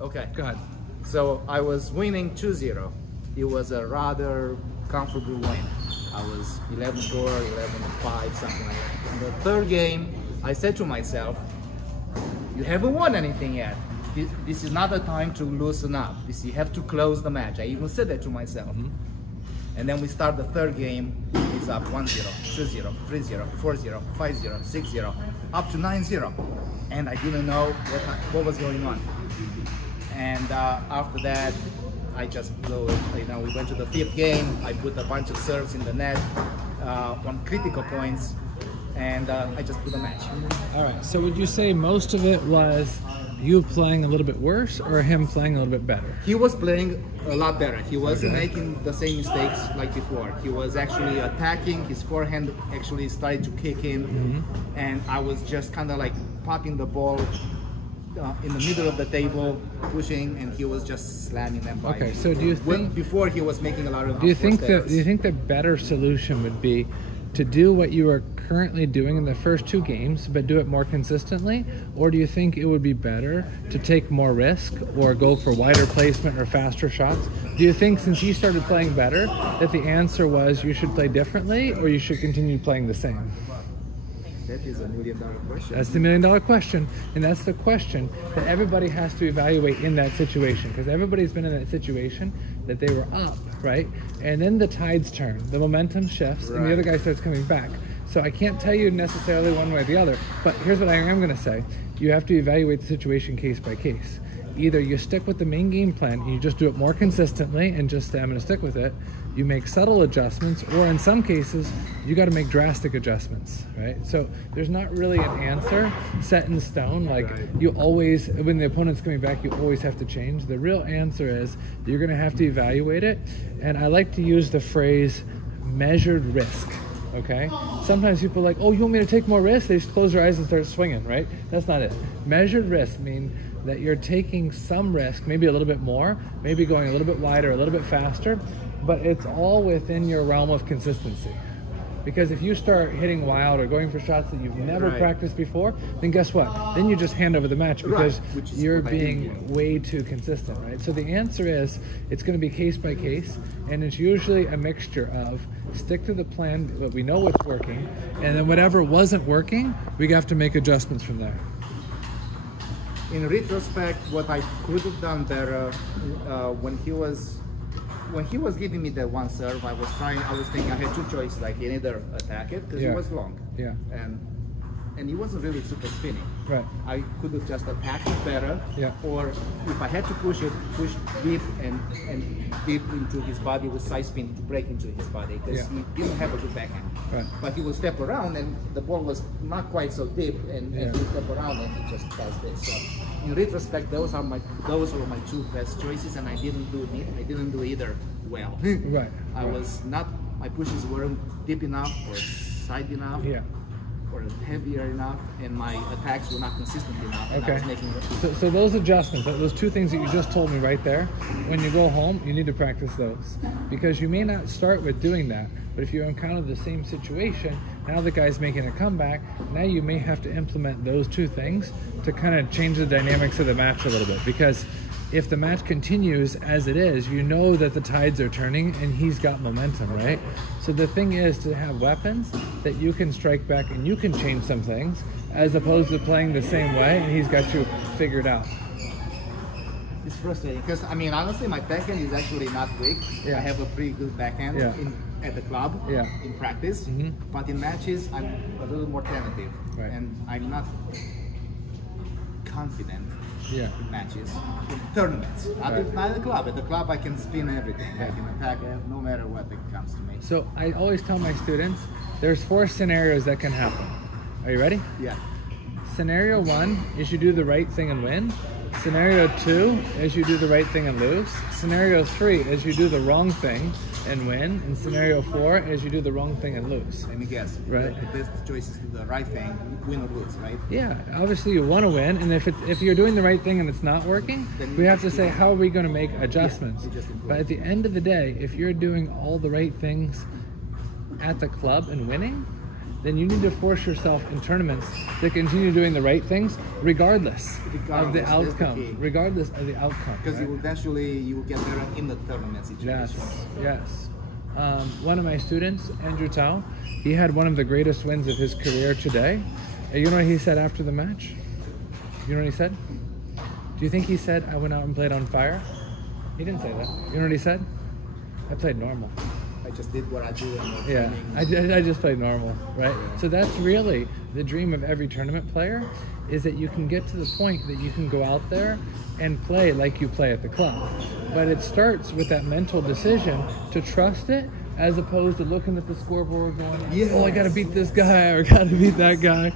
Okay. Go ahead. So I was winning 2-0. It was a rather comfortable win. I was 11-4, 11-5, something like that. In the third game, I said to myself, you haven't won anything yet. This is not the time to loosen up. You have to close the match. I even said that to myself. And then we start the third game. It's up 1-0, 2-0, 3-0, 4-0, 5-0, 6-0, up to 9-0. And I didn't know what was going on. And after that, I just blew it. You know, we went to the fifth game. I put a bunch of serves in the net on critical points, and I just put a match. All right. So would you say most of it was you playing a little bit worse or him playing a little bit better? He was playing a lot better. He wasn't making the same mistakes like before. He was actually attacking. His forehand actually started to kick in, and I was just kind of like popping the ball in the middle of the table, pushing, and he was just slamming them by. Okay, so do you think before he was making a lot of? Do you think the better solution would be to do what you are currently doing in the first two games, but do it more consistently, or do you think it would be better to take more risk or go for wider placement or faster shots? Do you think since you started playing better that the answer was you should play differently or you should continue playing the same? That is $1 million question. That's the $1 million question, and that's the question that everybody has to evaluate in that situation, because everybody's been in that situation that they were up, right? And then the tides turn, the momentum shifts, and the other guy starts coming back. So I can't tell you necessarily one way or the other, but here's what I am going to say. You have to evaluate the situation case by case. Either you stick with the main game plan and you just do it more consistently and just say, I'm going to stick with it. You make subtle adjustments, or in some cases, you got to make drastic adjustments, right? So there's not really an answer set in stone. Like you always, when the opponent's coming back, you always have to change. The real answer is you're going to have to evaluate it. And I like to use the phrase measured risk. Okay, sometimes people are like, oh, you want me to take more risks? They just close their eyes and start swinging, right? That's not it. Measured risk means that you're taking some risk, maybe a little bit more, maybe going a little bit wider, a little bit faster, but it's all within your realm of consistency. Because if you start hitting wild or going for shots that you've never practiced before, then guess what? Then you just hand over the match because you're being way too consistent, right? So the answer is it's going to be case by case, and it's usually a mixture of stick to the plan, but we know what's working, and then whatever wasn't working, we have to make adjustments from there. In retrospect, what I could have done better when he was giving me that one serve, I was thinking I had two choices. Like, you either attack it because he was long, and he wasn't really super spinny. Right. I could have just attacked it better, or if I had to push deep and deep into his body with side spin to break into his body, because he didn't have a good backhand. Right. But he will step around, and the ball was not quite so deep, and he would step around and he just does this. So in retrospect, those were my two best choices, and I didn't do either well. I was not, my pushes weren't deep enough or side enough. Or heavier enough, and my attacks were not consistent enough. And I was making so those adjustments, those two things that you just told me right there, when you go home, you need to practice those. Because you may not start with doing that, but if you encounter the same situation, now the guy's making a comeback, now you may have to implement those two things to kind of change the dynamics of the match a little bit. Because if the match continues as it is, you know that the tides are turning and he's got momentum, right? So the thing is to have weapons that you can strike back and you can change some things, as opposed to playing the same way and he's got you figured out. It's frustrating because, I mean, honestly, my backhand is actually not weak. I have a pretty good backhand at the club in practice, but in matches I'm a little more tentative, and I'm not confident in matches, in tournaments, not at the club. At the club I can spin everything, I can attack no matter what it comes to me. So I always tell my students, there's 4 scenarios that can happen. Are you ready? Yeah. Scenario 1 is you do the right thing and win. Scenario 2 is you do the right thing and lose. Scenario 3 is you do the wrong thing and win. And scenario 4 is you do the wrong thing and lose. Let me guess. Right. The best choice is to do the right thing, win or lose, right? Yeah. Obviously you want to win, and if you're doing the right thing and it's not working, we have to say, how are we going to make adjustments? But at the end of the day, if you're doing all the right things at the club and winning, then you need to force yourself in tournaments to continue doing the right things regardless of the outcome. Regardless of the outcome. Because you will get better in the tournament situation. Yes. One of my students, Andrew Tao, he had one of the greatest wins of his career today. You know what he said after the match? You know what he said? Do you think he said, I went out and played on fire? He didn't say that. You know what he said? I played normal. I just did what I do in the training. I just played normal, right? Yeah. So that's really the dream of every tournament player, is that you can get to the point that you can go out there and play like you play at the club. But it starts with that mental decision to trust it, as opposed to looking at the scoreboard going, oh, I gotta beat this guy or gotta beat that guy.